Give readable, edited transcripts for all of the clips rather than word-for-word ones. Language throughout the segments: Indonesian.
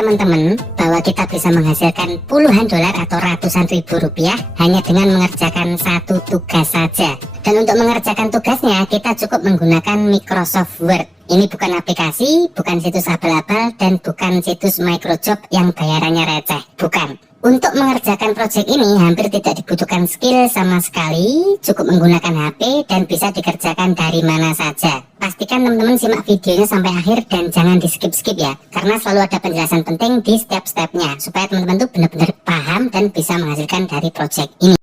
teman-teman bahwa kita bisa menghasilkan puluhan dolar atau ratusan ribu rupiah hanya dengan mengerjakan satu tugas saja? Dan untuk mengerjakan tugasnya kita cukup menggunakan Microsoft Word. Ini bukan aplikasi, bukan situs abal-abal, dan bukan situs Microjob yang bayarannya receh. Bukan. Untuk mengerjakan proyek ini hampir tidak dibutuhkan skill sama sekali, cukup menggunakan HP dan bisa dikerjakan dari mana saja. Pastikan teman-teman simak videonya sampai akhir dan jangan di skip-skip ya, karena selalu ada penjelasan penting di setiap stepnya, supaya teman-teman tuh benar-benar paham dan bisa menghasilkan dari proyek ini.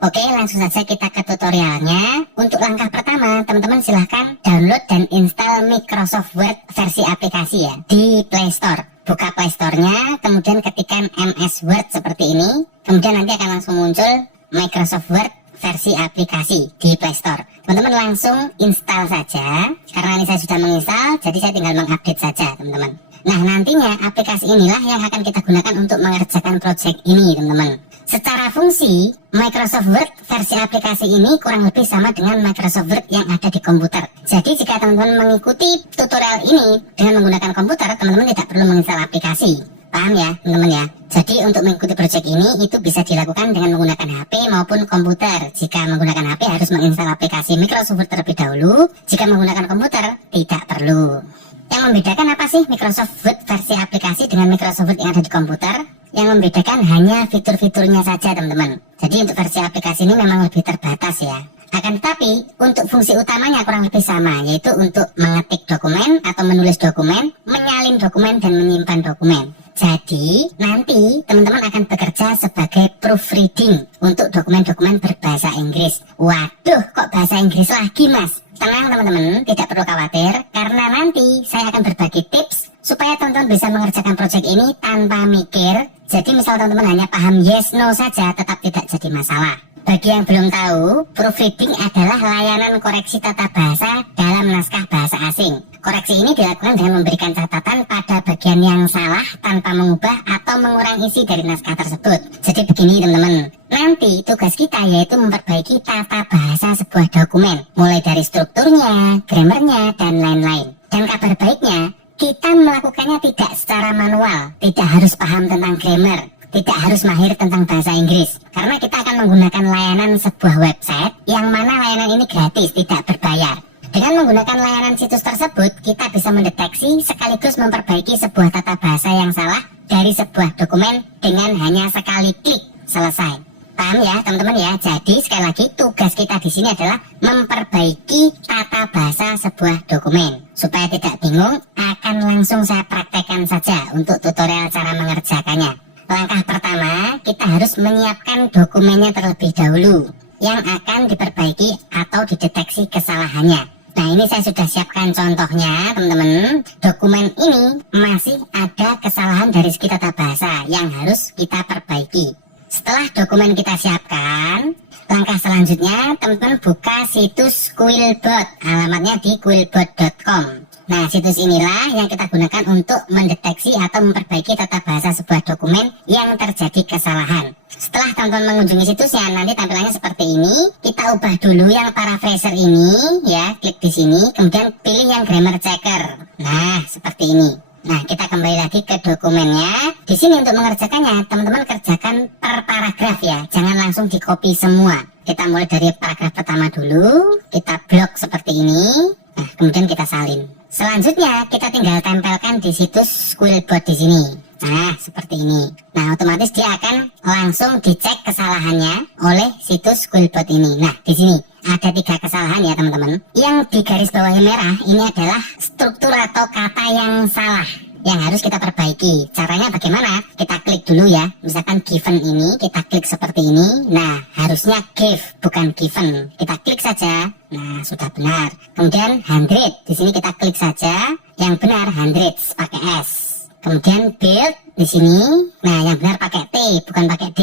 Oke, langsung saja kita ke tutorialnya. Untuk langkah pertama, teman-teman silahkan download dan install Microsoft Word versi aplikasi ya di Play Store. Buka Play Store-nya, kemudian ketikkan MS Word seperti ini. Kemudian nanti akan langsung muncul Microsoft Word versi aplikasi di Play Store. Teman-teman langsung install saja. Karena ini saya sudah menginstal, jadi saya tinggal mengupdate saja, teman-teman. Nah, nantinya aplikasi inilah yang akan kita gunakan untuk mengerjakan project ini, teman-teman. Secara fungsi, Microsoft Word versi aplikasi ini kurang lebih sama dengan Microsoft Word yang ada di komputer. Jadi jika teman-teman mengikuti tutorial ini dengan menggunakan komputer, teman-teman tidak perlu menginstal aplikasi. Paham ya, teman-teman ya? Jadi untuk mengikuti project ini, itu bisa dilakukan dengan menggunakan HP maupun komputer. Jika menggunakan HP harus menginstal aplikasi Microsoft Word terlebih dahulu. Jika menggunakan komputer, tidak perlu. Yang membedakan apa sih Microsoft Word versi aplikasi dengan Microsoft Word yang ada di komputer? Yang membedakan hanya fitur-fiturnya saja, teman-teman. Jadi untuk versi aplikasi ini memang lebih terbatas ya. Akan tetapi untuk fungsi utamanya kurang lebih sama, yaitu untuk mengetik dokumen atau menulis dokumen, menyalin dokumen dan menyimpan dokumen. Jadi nanti teman-teman akan bekerja sebagai proofreading untuk dokumen-dokumen berbahasa Inggris. Waduh, kok bahasa Inggris lagi, Mas? Tenang teman-teman, tidak perlu khawatir, karena nanti saya akan berbagi tips supaya teman-teman bisa mengerjakan proyek ini tanpa mikir. Jadi misal teman-teman hanya paham yes no saja, tetap tidak jadi masalah. Bagi yang belum tahu, proofreading adalah layanan koreksi tata bahasa dalam naskah bahasa asing. Koreksi ini dilakukan dengan memberikan catatan pada bagian yang salah tanpa mengubah atau mengurangi isi dari naskah tersebut. Jadi begini teman-teman, nanti tugas kita yaitu memperbaiki tata bahasa sebuah dokumen, mulai dari strukturnya, grammarnya, dan lain-lain. Dan kabar baiknya, kita melakukannya tidak secara manual, tidak harus paham tentang grammar, tidak harus mahir tentang bahasa Inggris, karena kita akan menggunakan layanan sebuah website yang mana layanan ini gratis, tidak berbayar. Dengan menggunakan layanan situs tersebut, kita bisa mendeteksi sekaligus memperbaiki sebuah tata bahasa yang salah dari sebuah dokumen dengan hanya sekali klik, selesai. Paham ya teman-teman ya? Jadi sekali lagi tugas kita di sini adalah memperbaiki tata bahasa sebuah dokumen. Supaya tidak bingung, akan langsung saya praktekkan saja untuk tutorial cara mengerjakannya. Langkah pertama, kita harus menyiapkan dokumennya terlebih dahulu yang akan diperbaiki atau dideteksi kesalahannya. Nah, ini saya sudah siapkan contohnya, teman-teman. Dokumen ini masih ada kesalahan dari segi tata bahasa yang harus kita perbaiki. Setelah dokumen kita siapkan, langkah selanjutnya teman-teman buka situs Quillbot, alamatnya di quillbot.com. Nah, situs inilah yang kita gunakan untuk mendeteksi atau memperbaiki tata bahasa sebuah dokumen yang terjadi kesalahan. Setelah teman-teman mengunjungi situsnya, nanti tampilannya seperti ini. Kita ubah dulu yang paraphraser ini, ya, klik di sini, kemudian pilih yang grammar checker. Nah, seperti ini. Nah, kita kembali lagi ke dokumennya. Di sini untuk mengerjakannya, teman-teman kerjakan per paragraf ya, jangan langsung di copy semua. Kita mulai dari paragraf pertama dulu, kita blok seperti ini. Nah, kemudian kita salin. Selanjutnya kita tinggal tempelkan di situs Quillbot di sini. Nah, seperti ini. Nah, otomatis dia akan langsung dicek kesalahannya oleh situs Quillbot ini. Nah, di sini ada 3 kesalahan ya teman-teman. Yang di garis bawahi merah ini adalah struktur atau kata yang salah yang harus kita perbaiki. Caranya bagaimana? Kita klik dulu ya. Misalkan given ini, kita klik seperti ini. Nah, harusnya give, bukan given. Kita klik saja. Nah, sudah benar. Kemudian 100. Di sini kita klik saja. Yang benar 100 pakai S. Kemudian build di sini. Nah, yang benar pakai T, bukan pakai D.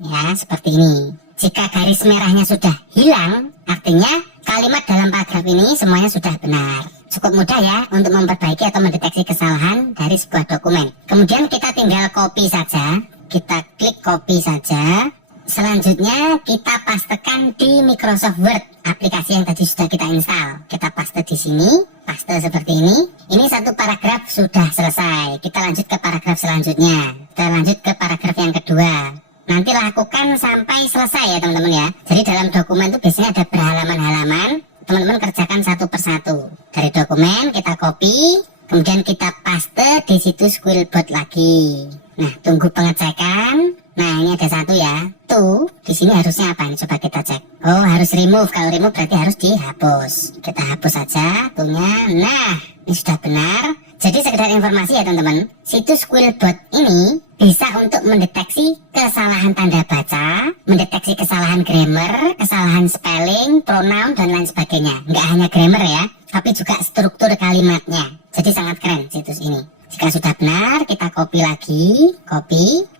Ya, seperti ini. Jika garis merahnya sudah hilang, artinya kalimat dalam paragraf ini semuanya sudah benar. Cukup mudah ya untuk memperbaiki atau mendeteksi kesalahan dari sebuah dokumen. Kemudian kita tinggal copy saja. Kita klik copy saja. Selanjutnya kita pastekan di Microsoft Word, aplikasi yang tadi sudah kita install. Kita paste di sini, paste seperti ini. Ini satu paragraf sudah selesai. Kita lanjut ke paragraf selanjutnya. Kita lanjut ke paragraf yang kedua. Nanti lakukan sampai selesai ya teman-teman ya. Jadi dalam dokumen itu biasanya ada berhalaman-halaman. Teman-teman kerjakan satu persatu. Dari dokumen kita copy, kemudian kita paste di situs Quillbot lagi. Nah, tunggu pengecekan. Nah, ini ada satu ya. Tuh, di sini harusnya apa? Ini coba kita cek. Oh, harus remove. Kalau remove berarti harus dihapus. Kita hapus saja tuhnya. Nah, ini sudah benar. Jadi sekedar informasi ya teman-teman. Situs Quillbot ini bisa untuk mendeteksi kesalahan tanda baca, mendeteksi kesalahan grammar, kesalahan spelling, pronoun, dan lain sebagainya. Nggak hanya grammar ya, tapi juga struktur kalimatnya. Jadi sangat keren situs ini. Jika sudah benar, kita copy lagi,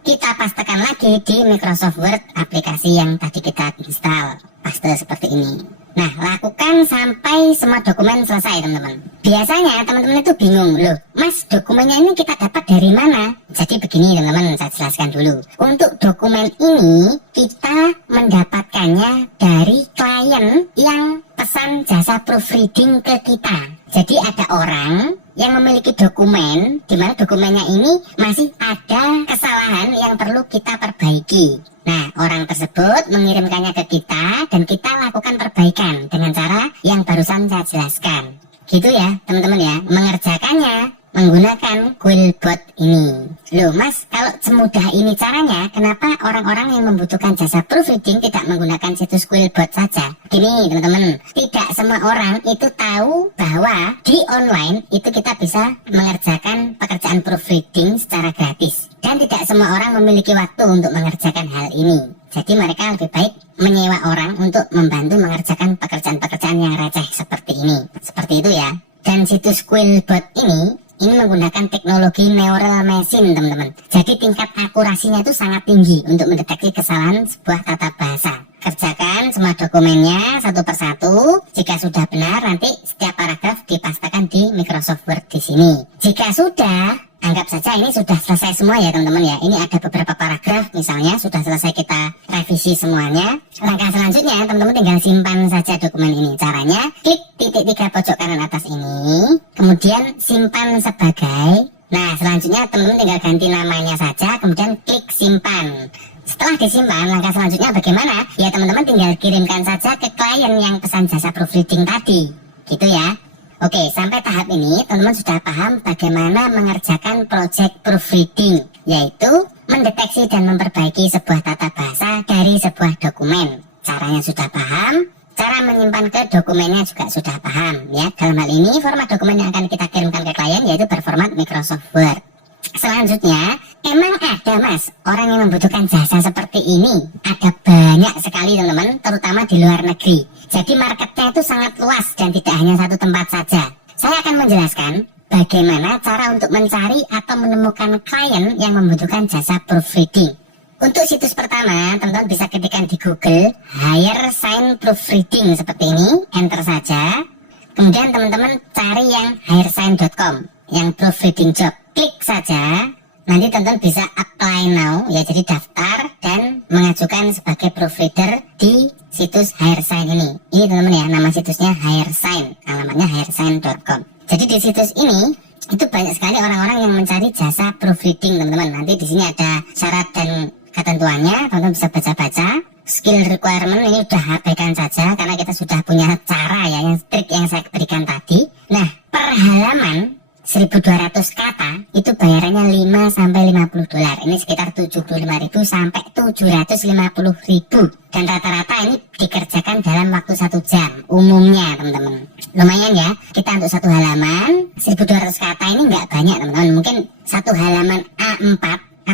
kita pastekan lagi di Microsoft Word, aplikasi yang tadi kita install. Paste seperti ini. Nah, lakukan sampai semua dokumen selesai teman-teman. Biasanya teman-teman itu bingung, loh mas dokumennya ini kita dapat dari mana? Jadi begini teman-teman, saya jelaskan dulu. Untuk dokumen ini kita mendapatkannya dari klien yang pesan jasa proofreading ke kita. Jadi ada orang yang memiliki dokumen di mana dokumennya ini masih ada kesalahan yang perlu kita perbaiki. Nah, orang tersebut mengirimkannya ke kita dan kita lakukan perbaikan dengan cara yang barusan saya jelaskan. Gitu ya, teman-teman ya, mengerjakannya menggunakan Quillbot ini. Loh mas, kalau semudah ini caranya, kenapa orang-orang yang membutuhkan jasa proofreading tidak menggunakan situs Quillbot saja? Gini teman-teman, tidak semua orang itu tahu bahwa di online itu kita bisa mengerjakan pekerjaan proofreading secara gratis. Dan tidak semua orang memiliki waktu untuk mengerjakan hal ini. Jadi mereka lebih baik menyewa orang untuk membantu mengerjakan pekerjaan-pekerjaan yang receh seperti ini. Seperti itu ya. Dan situs Quillbot ini menggunakan teknologi neural machine teman-teman. Jadi tingkat akurasinya itu sangat tinggi untuk mendeteksi kesalahan sebuah tata bahasa. Kerjakan semua dokumennya satu persatu. Jika sudah benar, nanti setiap paragraf dipastekan di Microsoft Word di sini. Jika sudah, anggap saja ini sudah selesai semua ya teman-teman ya. Ini ada beberapa paragraf misalnya sudah selesai kita revisi semuanya. Langkah selanjutnya teman-teman tinggal simpan saja dokumen ini. Caranya klik titik 3 pojok kanan atas ini, kemudian simpan sebagai. Nah selanjutnya teman-teman tinggal ganti namanya saja, kemudian klik simpan. Setelah disimpan, langkah selanjutnya bagaimana? Ya teman-teman tinggal kirimkan saja ke klien yang pesan jasa proofreading tadi. Gitu ya. Oke, sampai tahap ini teman-teman sudah paham bagaimana mengerjakan project proofreading, yaitu mendeteksi dan memperbaiki sebuah tata bahasa dari sebuah dokumen. Caranya sudah paham, cara menyimpan ke dokumennya juga sudah paham ya. Dalam hal ini format dokumen yang akan kita kirimkan ke klien yaitu berformat Microsoft Word. Selanjutnya, emang ada mas orang yang membutuhkan jasa seperti ini? Ada banyak sekali teman-teman, terutama di luar negeri. Jadi marketnya itu sangat luas dan tidak hanya satu tempat saja. Saya akan menjelaskan bagaimana cara untuk mencari atau menemukan klien yang membutuhkan jasa proofreading. Untuk situs pertama, teman-teman bisa ketikkan di Google Hire Sign Proofreading seperti ini, enter saja. Kemudian teman-teman cari yang hiresign.com, yang proofreading job. Klik saja, nanti teman-teman bisa apply now, ya jadi daftar dan mengajukan sebagai proofreader di situs Hiresign ini. Ini teman-teman ya, nama situsnya Hiresign, alamatnya hiresign.com. Jadi di situs ini itu banyak sekali orang-orang yang mencari jasa proofreading teman-teman. Nanti di sini ada syarat dan ketentuannya, teman-teman bisa baca-baca. Skill requirement ini udah abaikan saja karena kita sudah punya cara ya, yang trik yang saya berikan tadi. Nah, per halaman 1.200 kata itu bayarannya 5 sampai 50 dolar. Ini sekitar 75.000 sampai 750.000. Dan rata-rata ini dikerjakan dalam waktu 1 jam umumnya teman-teman. Lumayan ya, kita untuk satu halaman 1.200 kata ini nggak banyak teman-teman. Mungkin satu halaman A4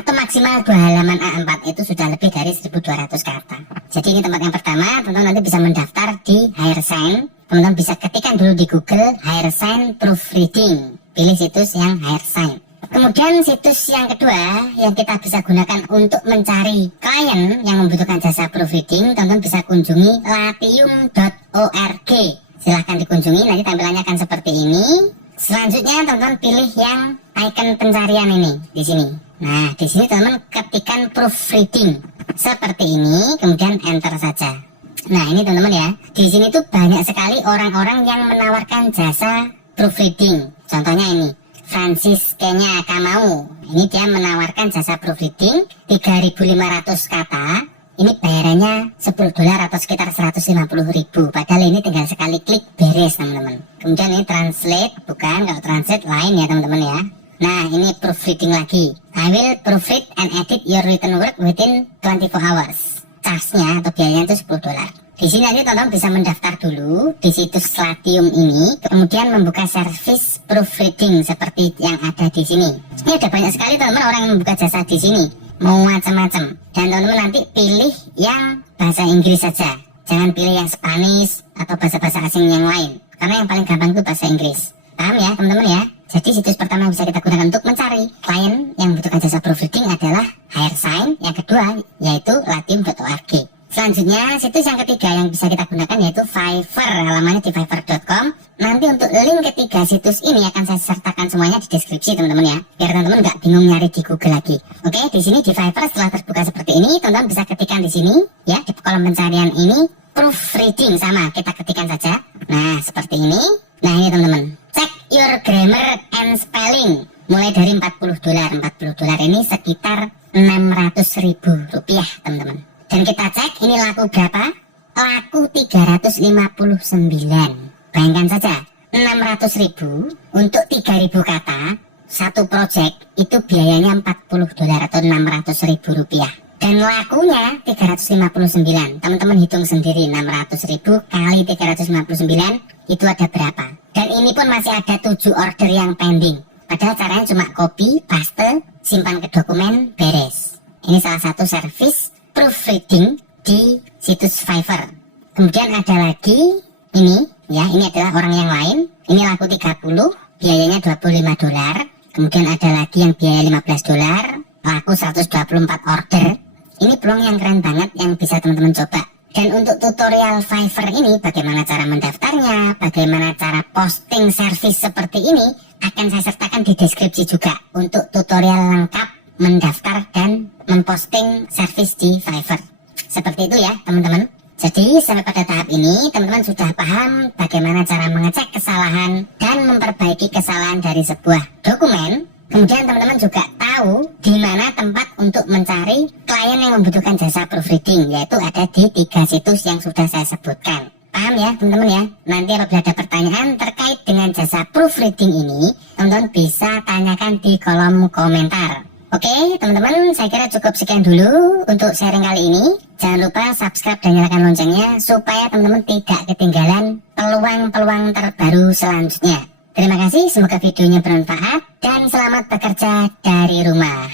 atau maksimal 2 halaman A4 itu sudah lebih dari 1.200 kata. Jadi ini tempat yang pertama, teman-teman nanti bisa mendaftar di Hiresign. Teman-teman bisa ketikkan dulu di Google Hiresign Proofreading. Pilih situs yang Hiresign. Kemudian situs yang kedua yang kita bisa gunakan untuk mencari klien yang membutuhkan jasa proofreading, teman-teman bisa kunjungi latium.org. Silahkan dikunjungi, nanti tampilannya akan seperti ini. Selanjutnya teman-teman pilih yang icon pencarian ini di sini. Nah, di sini teman-teman ketikkan proofreading. seperti ini, kemudian enter saja. Nah ini teman-teman ya, di sini tuh banyak sekali orang-orang yang menawarkan jasa proofreading. Contohnya ini, Francis Kenya Kamau. Ini dia menawarkan jasa proofreading 3.500 kata. Ini bayarannya $10 atau sekitar 150.000. Padahal ini tinggal sekali klik beres teman-teman. Kemudian ini translate, bukan, kalau translate lain ya teman-teman ya. Nah ini proofreading lagi. I will proofread and edit your written work within 24 hours. Charge-nya atau biayanya itu $10. Di sini nanti teman-teman bisa mendaftar dulu di situs Latium ini, kemudian membuka service proofreading seperti yang ada di sini. Ini ada banyak sekali teman-teman orang yang membuka jasa di sini. Mau macam-macam, dan teman-teman nanti pilih yang bahasa Inggris saja, jangan pilih yang Spanish atau bahasa-bahasa asing yang lain, karena yang paling gampang itu bahasa Inggris. Paham ya teman-teman ya? Jadi situs pertama yang bisa kita gunakan untuk mencari klien yang membutuhkan jasa proofreading adalah HireSign. Yang kedua yaitu latium.org. Selanjutnya situs yang ketiga yang bisa kita gunakan yaitu Fiverr, halamannya di fiverr.com. Nanti untuk link ketiga situs ini akan saya sertakan semuanya di deskripsi teman-teman ya, biar teman-teman nggak bingung nyari di Google lagi. Oke, di sini di Fiverr setelah terbuka seperti ini, teman-teman bisa ketikkan di sini ya, di kolom pencarian ini proofreading, sama kita ketikkan saja. Nah seperti ini. Nah ini teman-teman, check your grammar and spelling mulai dari $40. $40 ini sekitar Rp600.000 teman-teman. Dan kita cek ini laku berapa? Laku 359. Bayangkan saja, 600.000 untuk 3.000 kata, satu project itu biayanya $40 atau Rp600.000. Dan lakunya 359. Teman-teman hitung sendiri, 600.000 kali 359 itu ada berapa? Dan ini pun masih ada 7 order yang pending. Padahal caranya cuma copy, paste, simpan ke dokumen, beres. Ini salah satu service proofreading di situs Fiverr. Kemudian ada lagi ini ya, ini adalah orang yang lain. Ini laku 30, biayanya $25. Kemudian ada lagi yang biaya $15, laku 124 order. Ini peluang yang keren banget yang bisa teman-teman coba. Dan untuk tutorial Fiverr ini, bagaimana cara mendaftarnya, bagaimana cara posting service seperti ini, akan saya sertakan di deskripsi juga untuk tutorial lengkap mendaftar dan memposting service di Fiverr. Seperti itu ya teman-teman. Jadi sampai pada tahap ini teman-teman sudah paham bagaimana cara mengecek kesalahan dan memperbaiki kesalahan dari sebuah dokumen. Kemudian teman-teman juga tahu di mana tempat untuk mencari klien yang membutuhkan jasa proofreading, yaitu ada di 3 situs yang sudah saya sebutkan. Paham ya teman-teman ya? Nanti apabila ada pertanyaan terkait dengan jasa proofreading ini, teman-teman bisa tanyakan di kolom komentar. Oke teman-teman, saya kira cukup sekian dulu untuk sharing kali ini. Jangan lupa subscribe dan nyalakan loncengnya supaya teman-teman tidak ketinggalan peluang-peluang terbaru selanjutnya. Terima kasih, semoga videonya bermanfaat dan selamat bekerja dari rumah.